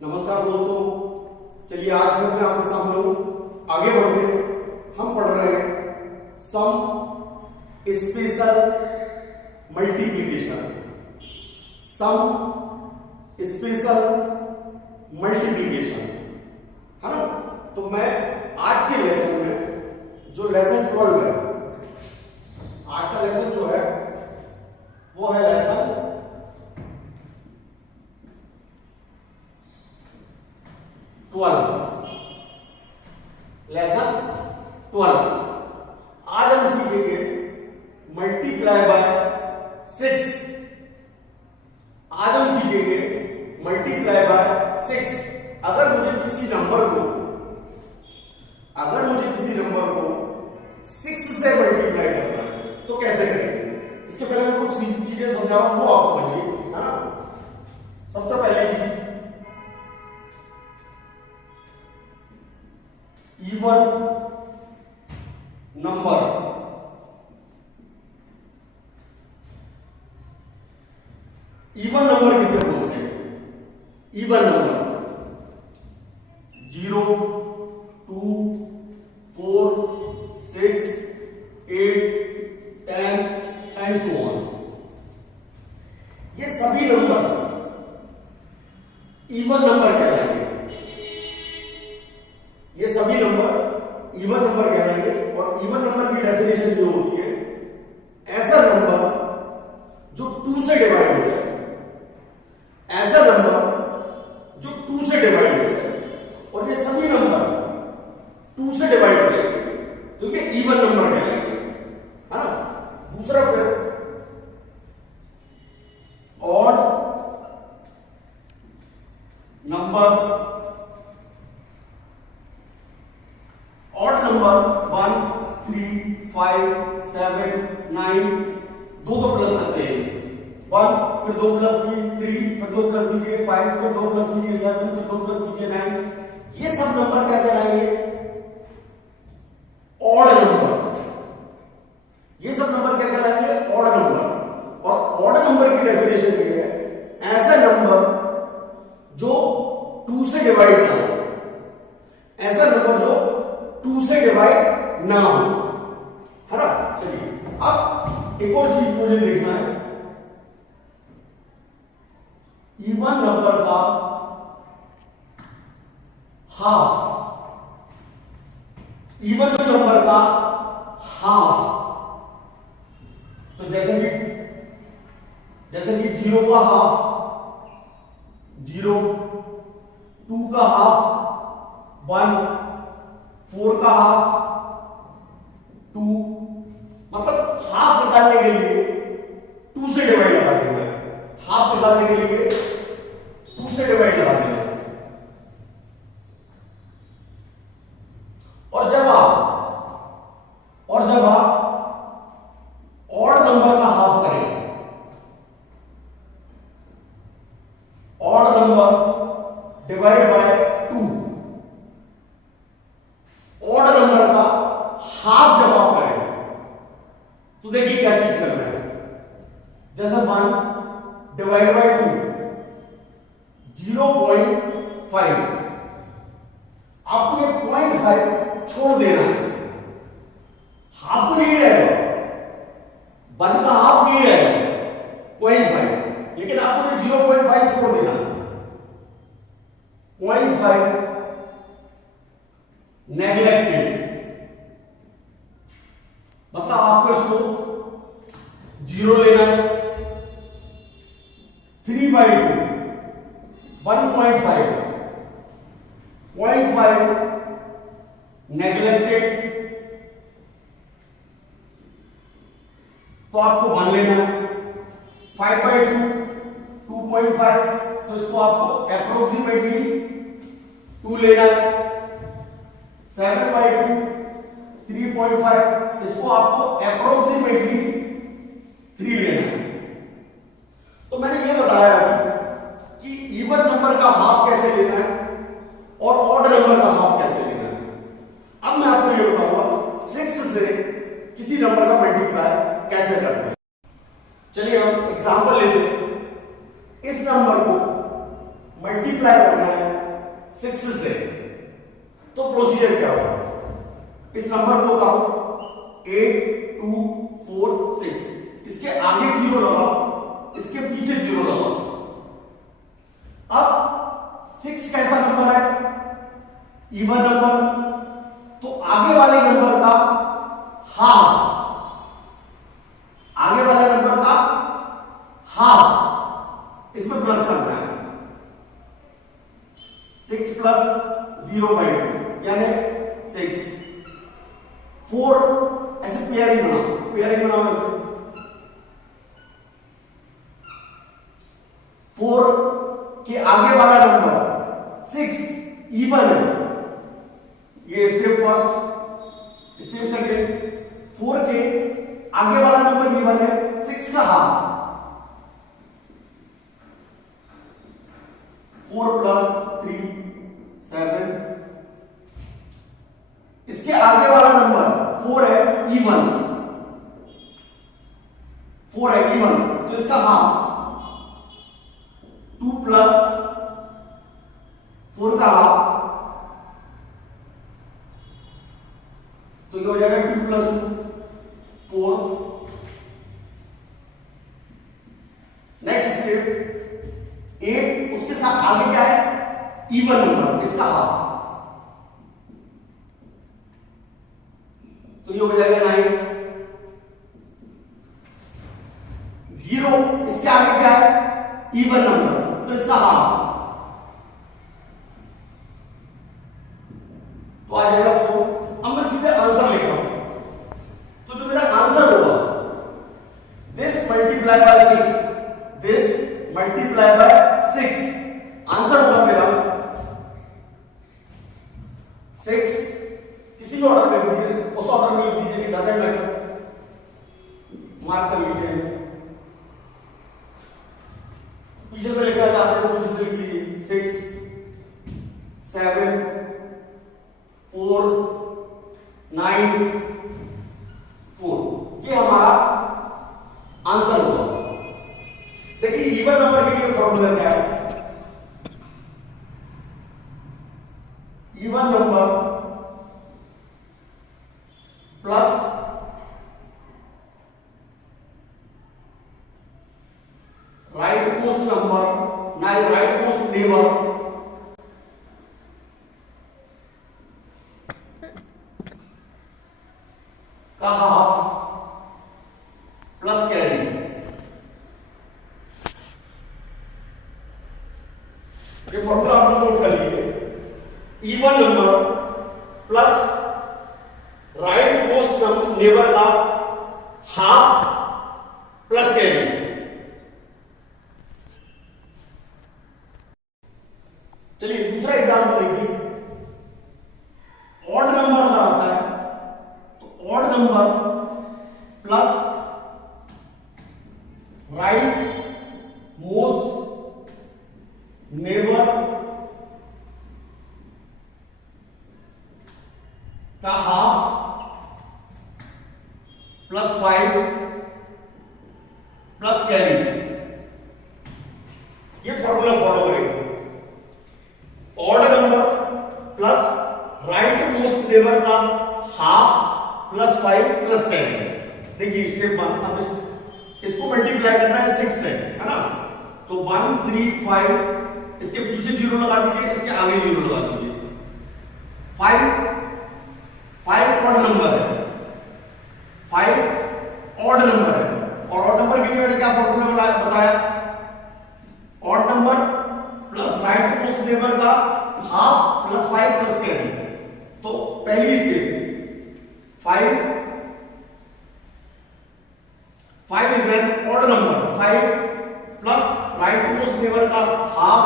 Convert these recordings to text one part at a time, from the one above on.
नमस्कार दोस्तों, चलिए आज फिर मैं आपके सामने हूं। आगे बढ़ते हम पढ़ रहे हैं some special multiplication. Some special multiplication है ना। तो मैं आज के लेसन में जो लेसन 12 है, आज का लेसन जो है वो है लेसन 12। लेसन 12 आज हम सीखेंगे मल्टीप्लाई बाय 6। आज हम सीखेंगे मल्टीप्लाई बाय 6। अगर मुझे किसी नंबर को 6 से मल्टीप्लाई करना है तो कैसे करेंगे। इसके पहले मैं कुछ चीजें समझा रहा हूं, वो आप समझिए, है ना। सबसे पहले चीज इवन नंबर, इवन नंबर किसे बोलते हैं। Even number 0, 2, 4, 6, 8, 10 and so on. ये सभी नंबर इवन नंबर कहलाएंगे। ये सभी नंबर इवन नंबर कहलाएंगे। और इवन नंबर की डेफिनेशन जो होती है, ऐसा नंबर जो 2 से डिवाइड हो जाए, ऐसा नंबर जो 2 से डिवाइड हो जाए। और ये सभी नंबर 2 से डिवाइड हो जाएंगे तो ये इवन नंबर कहलाएंगे, है ना। दूसरा फिर ऑड नंबर, ऑड नंबर 1, 3, 5, 7, 9, दो प्लस करते हैं। 1 फिर 2 प्लस कीजिए 3, फिर 2 प्लस कीजिए 5, फिर 2 प्लस कीजिए 7, फिर 2 प्लस कीजिए 9। ये सब नंबर क्या कहलाएंगे, ऑड नंबर। ये सब नंबर क्या कहलाएंगे, ऑड नंबर। और ऑड नंबर की डेफिनेशन ये है, ऐसा नंबर जो 2 से डिवाइड ना हो, ऐसा नंबर जो 2 से डिवाइड ना हो, है ना। चलिए अब एक और चीज मुझे देखना है, इवन नंबर का हाफ, इवन नंबर का हाफ। तो जैसे कि 0 का हाफ 0, 2 का हाफ 1, 4 का हाफ 2। मतलब हाफ निकालने के लिए 2 से डिवाइड लगा देंगे। हाफ निकालने के लिए 2 से डिवाइड लगा देंगे। और जब आप ऑड नंबर का हाफ करें, odd number divide by 2, odd number का हाफ जब आप करें तो देखिए क्या चीज करना है। जैसे 1 डिवाइड बाय 2 0.5, आपको ये 0.5 छोड़ देना है। हाफ तो नहीं रहेगा, 1 का हाफ नहीं रहेगा 0.5, लेकिन आपको ये 0.5 छोड़ देना है। 0.5 नेग्लेक्टेड, मतलब आपको इसको 0 लेना है। 3/2 1.5, 0.5 नेग्लेक्टेड, तो आपको 1 लेना है। 5/2 2.5, तो इसको आपको अप्रोक्सीमेटली 2 लेना है। 7/2 3.5, इसको आपको अप्रोक्सीमेटली 3 लेना है। तो मैंने ये बताया कि इवन नंबर का हाफ कैसे लेना है और ऑड नंबर का हाफ कैसे लेना है। अब मैं आपको ये बताऊंगा 6 से किसी नंबर का मल्टीप्लाई कैसे करते हैं। चलिए हम एग्जांपल लेते हैं। इस नंबर को मल्टीप्लाई करना है 6 से, तो प्रोसीजर क्या होगा? इस नंबर को बताओ 8 2 4 6, इसके आगे 0 लगाओ, इसके पीछे 0 लगाओ। अब 6 कैसा नंबर है? इवन नंबर, तो आगे वाले नंबर का हाफ, आगे वाले नंबर का हाफ इसमें प्लस करना है। 6 प्लस 0/2 यानी 6। 4 ऐसे पेयरिंग बनाओ ऐसे। 4 के आगे वाला नंबर 6 इवन है, ये स्टेप फर्स्ट, स्टेप सेकंड। 4 के आगे वाला नंबर इवन है, 6 का हाफ। 4 + 3 7, इसके आगे वाला नंबर 4 है इवन, 4 है इवन, तो इसका हाफ 2 + 4 का हाफ, तो ये हो जाएगा 2 + 2 4। नेक्स्ट स्टेप 8, उसके साथ आगे क्या है? इवन नंबर, इसका हाफ, तो ये हो जाएगा 9। 0, इसके आगे क्या है? इवन नंबर, तो इसका हाफ, तो आ जाएगा 4। अब मैं सीधे आंसर लिख रहा हूं, तो जो मेरा आंसर होगा this multiply by 6, this multiply by 6, answer होगा मेरा 6। किसी भी ऑर्डर में दीजिए, उस ऑर्डर में लिख दीजिए, डजंट मैटर, मार्क कर लीजिए। पीछे से लिखना चाहते हो पीछे से लिख लीजिए। 6 7 4 9 4, ये हमारा आंसर होगा। देखिए इवन नंबर के लिए फॉर्मूला क्या है? Even number plus right most number, right most neighbour का हाफ प्लस कैरी। ये फॉर्मूला आप नोट कर लीजिए। Even number plus right most neighbour का हाफ प्लस कैरी। चलिए दूसरा एग्जाम्पल देखिए। ऑड नंबर अगर आता है तो odd number plus right most neighbour का हाफ प्लस 5 प्लस कैरी। ये फॉर्मूला फॉलो करेंगे। Odd number plus right most neighbour का हाफ प्लस 5 प्लस कैरी। देखिए स्टेप 1, अब इसको मल्टीप्लाई करना है 6 से, है ना? तो 1 3 5, इसके पीछे 0 लगा दीजिए, इसके आगे 0 लगा दीजिए। 5 ऑड नंबर है, 5 ऑड नंबर है, और ऑड नंबर के लिए मैंने क्या फॉर्मूला बताया? Odd number plus right most neighbour का हाफ प्लस 5 प्लस कैरी। तो पहली step 5 is an odd number, 5 plus right most neighbour का हाफ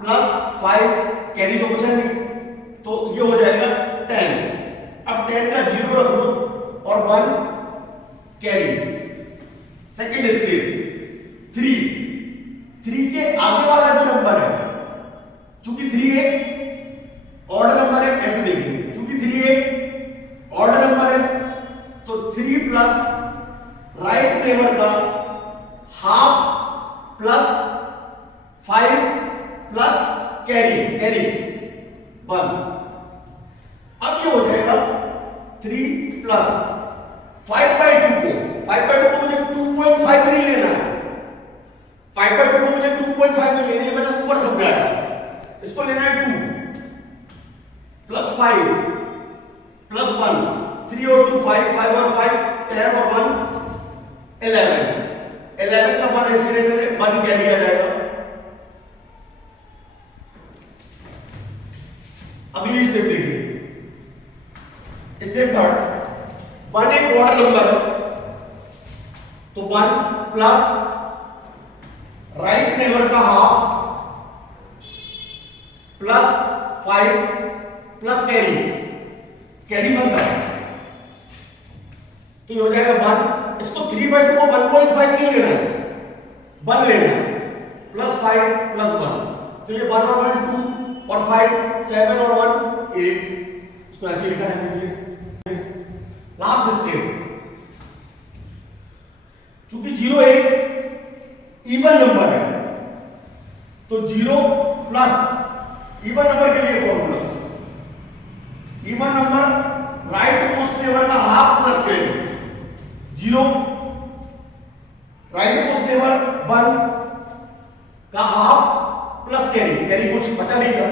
प्लस 5 कैरी तो कुछ है नहीं, तो ये हो जाएगा 10। अब 10 का 0 रख दो और 1 कैरी। सेकेंड स्टेप 3 के आगे वाला जो नंबर है, चूंकि 3 एक ऑड नंबर है, ऐसे देखेंगे, चूंकि 3 एक ऑड नंबर है तो 3 प्लस राइट नेबर का half plus 5 plus carry carry 1। अब ये हो जाएगा 3 प्लस 5/2 को मुझे 2.5 नहीं लेना है। 5/2 को मुझे 2.5 नहीं लेनी है, मैंने ऊपर समझाया। इसको लेना है 2 प्लस 5 प्लस 1, 3 और 2 5, 5 और 5 10 और 1 11। 11 का 1 ऐसे रहने दे, 1 कैरी आ जाएगा। अगली स्टेप देखिए, स्टेप थर्ड। 1 एक ऑड नंबर है, तो 1 प्लस राइट नेबर का half plus 5 plus carry, carry बनता है तो ये हो जाएगा 1। इसको 3/2 को 1.5 नहीं लेना है, 1 लेना है, प्लस 5 प्लस 1, तो ये 1 और 1 2 और 5 7 और 1 8। इसको ऐसे लिखा है मुझे। लास्ट स्टेप, चूंकि 0 एक इवन नंबर है तो 0 प्लस इवन नंबर के लिए formula, even number right most neighbour का half plus carry. 0 right most neighbour 1 का हाफ प्लस कैरी, कैरी कुछ बचा नहीं था।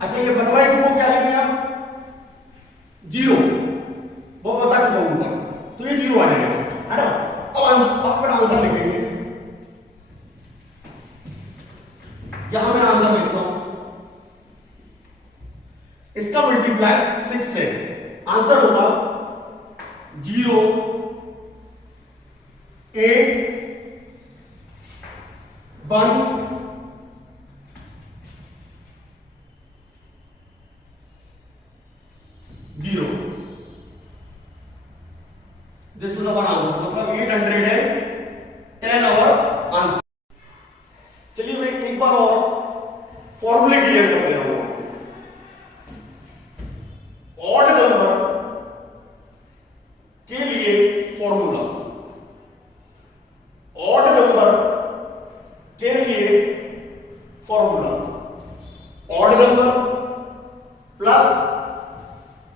अच्छा ये 1/2 को क्या लेंगे आप 0, वो बता चुका हूं, तो ये 0 आ जाएगा, है ना। अब अपना आंसर लिखेंगे, यहां मैं आंसर लिखता हूं, इसका मल्टीप्लाई 6 से आंसर होगा 0 8 1 0। दिस इज अवर आंसर, मतलब 800 है 10 और आंसर। चलिए मैं एक बार और फॉर्मूले क्लियर कर दे रहा हूं। ऑड नंबर के लिए फॉर्मूला, ऑड नंबर के लिए formula, odd number plus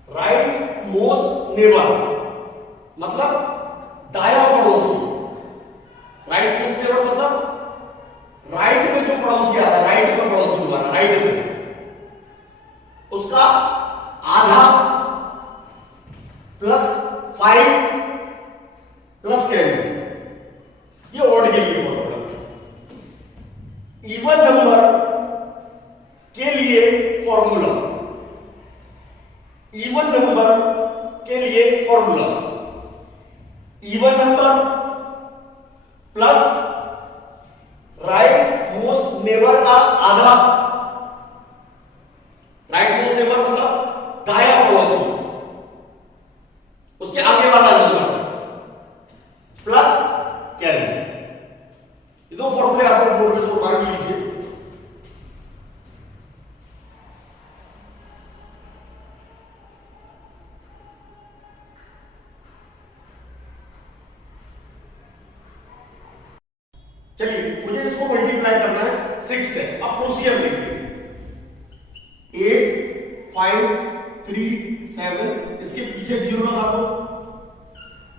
right most neighbour, मतलब दाया पड़ोसी। राइट मोस्ट नेबर मतलब राइट में जो पड़ोसी आता है, राइट में पड़ोसी दोबारा राइट में, उसका आधा प्लस 5 प्लस कैरी, ये ऑड के लिए फॉर्मूला। इवन नंबर के लिए फॉर्मूला, इवन नंबर के लिए formula, even number plus right most neighbour का आधा, राइट मोस्ट नेबर मतलब दाया पड़ोसी, उसके आगे वाला नंबर प्लस कैरी। ये दो फॉर्मूले आपको बोर्ड में से उतार के लीजिए। चलिए मुझे इसको मल्टीप्लाई करना है 6 से। अब प्रोसीजर देखिए, 8 5 3 7, इसके पीछे 0 लगा दो,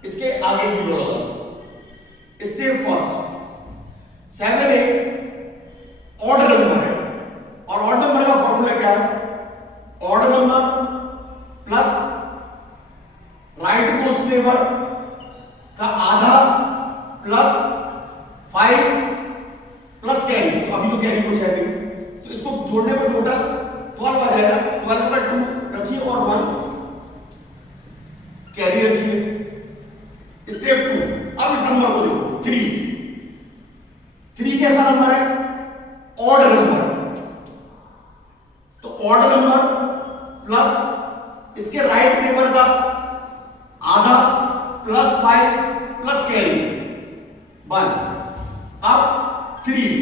इसके आगे 0 लगा दो। स्टेप फर्स्ट, 7 एक ऑड नंबर है, और ऑड नंबर का फॉर्मूला क्या है, odd number plus right most neighbour का आधा प्लस 5 प्लस कैरी। अभी तो कैरी कुछ है नहीं, तो इसको जोड़ने पर टोटल 12 आ जाएगा। 12 का 2 रखिए और 1 कैरी रखिए। स्टेप 2, अब इस नंबर को देखो 3 कैसा नंबर है, ऑड नंबर, तो ऑड नंबर प्लस इसके राइट नेबर का आधा प्लस 5 प्लस कैरी 1। अब 3,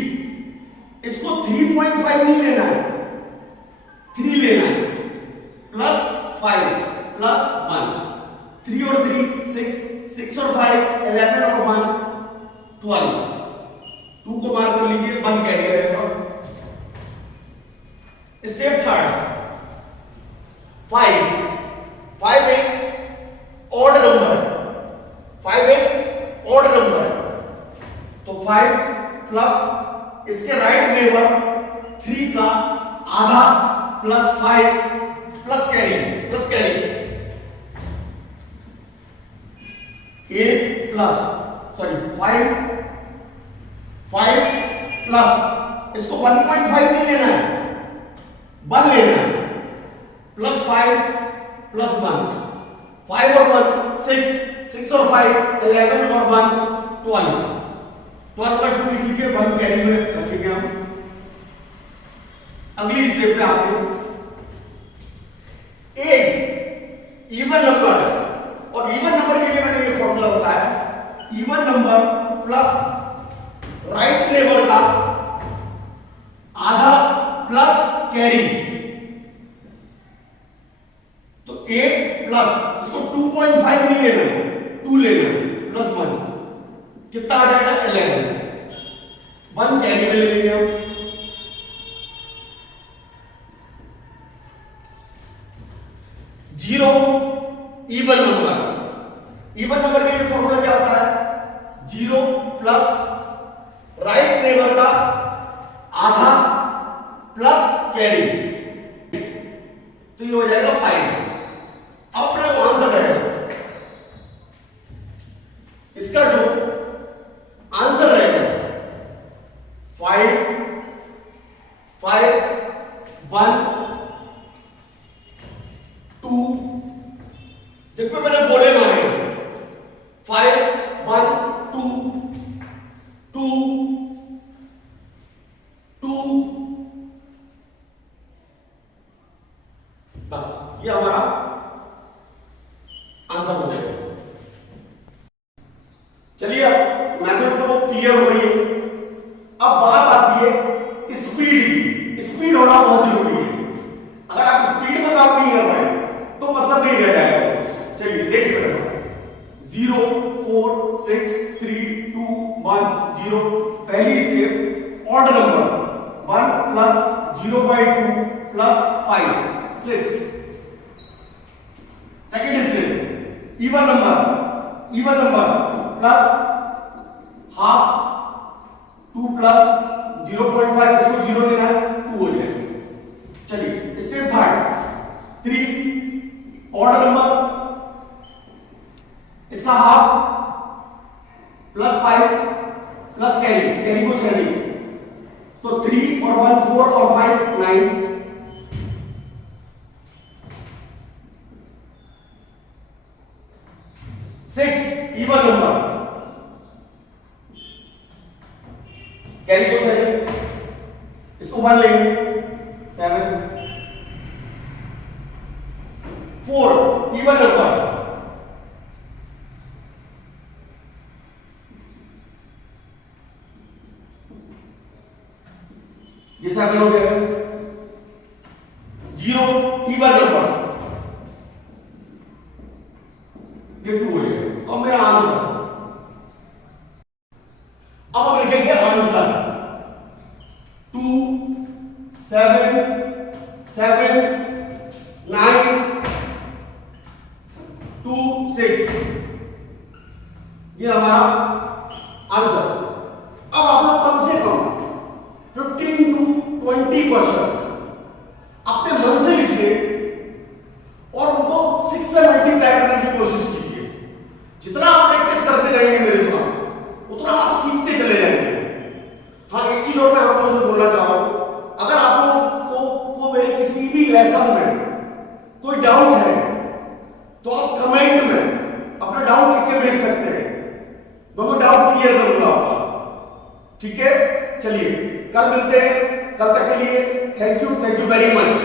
इसको 3.5 नहीं लेना है, 3 लेना है, प्लस 5 प्लस 1, 3 और 3 6, 6 और 5 11 और 1 12। 2 को मार्क कर लीजिए, 1 कैरी रहेगा। स्टेप थर्ड, 5 एक ऑड नंबर है, 5 एक ऑड नंबर है, तो 5 प्लस इसके राइट नेबर 3 का आधा plus 5 plus carry 8 plus 5 plus इसको 1.5 नहीं लेना है, 1 लेना है, प्लस 5 प्लस 1, 5 और 1 6 और 5 11 और 1 12 का 2 लिख लीजिए, 1 कैरी में रखेंगे हम। अगली स्टेप पे आते हैं, 8 इवन नंबर है और इवन नंबर के लिए मैंने ये फॉर्मूला बताया, even number plus right neighbour का आधा प्लस कैरी, तो 8 प्लस इसको 2.5 नहीं लेना है, 2 लेना है, प्लस 1 कितना आ जाएगा 11, 1 कैरी में ले लेंगे हम। 0 इवन नंबर के लिए फॉर्मूला क्या होता है, 0 प्लस राइट नेबर का आधा प्लस कैरी, तो ये हो जाएगा 5। अब अपना आंसर रहेगा, इसका जो आंसर रहेगा 5 1 2, जिसमें मैंने बोले मारे 5 1 2 2 2, बस ये हमारा आंसर हो जाएगा। चलिए अब मेथड तो क्लियर हो रही है, अब बात आती है स्पीड की। स्पीड होना बहुत जरूरी है, अगर आप स्पीड में काम नहीं कर रहे तो मतलब नहीं रह जाएगा कुछ। चलिए देखिए बेटा, 0 4 6 3 2 1 0, पहली step odd number 1 plus 0/2 plus 5 6, second step even number plus half 2 plus 0.5, इसको 0 लेना है, 2 हो जाएगा। चलिए स्टेप थर्ड, 3 ऑड नंबर, इसका हाफ प्लस 5 प्लस कैरी को 6 नहीं, तो 3 और 1 4 और 5 9, 6 इवन नंबर, कैरी को 6 नहीं, इसको 1 लेंगे 7, 4 इवन नंबर, ये 7 हो गया। 0 इवन नंबर, ये 2 हो गया। तो मेरा आंसर, अब हम लिखेंगे आंसर 2 7 7 9 2 6, ये हमारा आंसर। अब आप लोग कम से कम 15 to 20 क्वेश्चन अपने मन से लिखिए और उनको 6 से मल्टीप्लाई करने की कोशिश कीजिए। जितना आप प्रैक्टिस करते रहेंगे मेरे साथ, उतना आप सीखते चले जाएंगे। हाँ, एक चीज और मैं आप लोगों से बोलना चाह रहा हूं, अगर आप लोगों को मेरे किसी भी लेसन में कोई डाउट है तो आप कमेंट में अपना डाउट लिख के भेज सकते हैं, तो मैं डाउट क्लियर करूंगा आपका। ठीक है, चलिए कल मिलते हैं, कल तक के लिए थैंक यू वेरी मच।